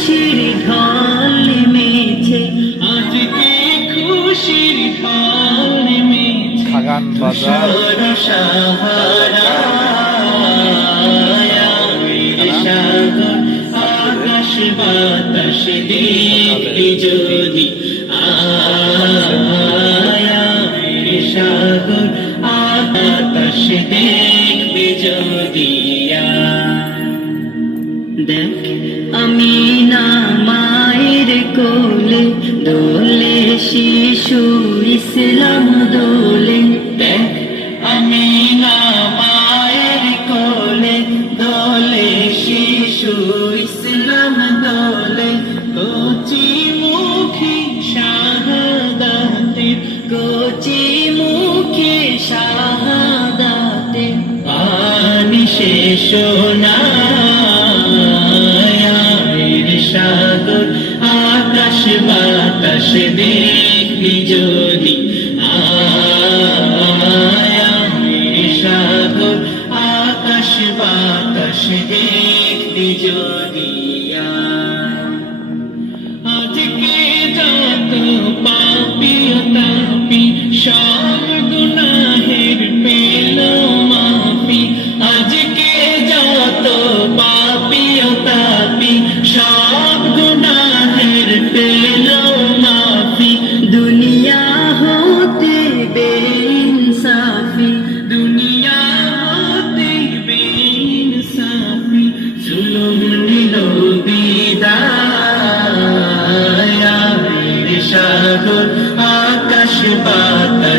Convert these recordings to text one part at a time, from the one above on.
খুশির ঢল নেমেছে। আজকে খুশির ঢল নেমেছে। খাগান বাজার। আকাশ বাতাস দেখবি যদি। আয়া সাগর আকাশ দেখবি যদি। দেখ আমি না মায়ের কোলে, দোলে শিশু ইসলাম দোলে। দেখ আমি না মায়ের কোলে, দোলে শিশু ইসলাম দোলে। কচি মুখী শাহাদাতে কচি মুখে শাহাদাতে পানি শেষ না বাতাস দেখবি যদি আয়া আকাশ বাতাস দেখবি যদি আজকে যত পাপি তাপি, সব গুনাহের পেল মাফি। আজকে যত পাপি তাপি, সব গুনাহের পেল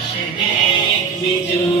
সাগর আকাশ বাতাস দেখবি যদি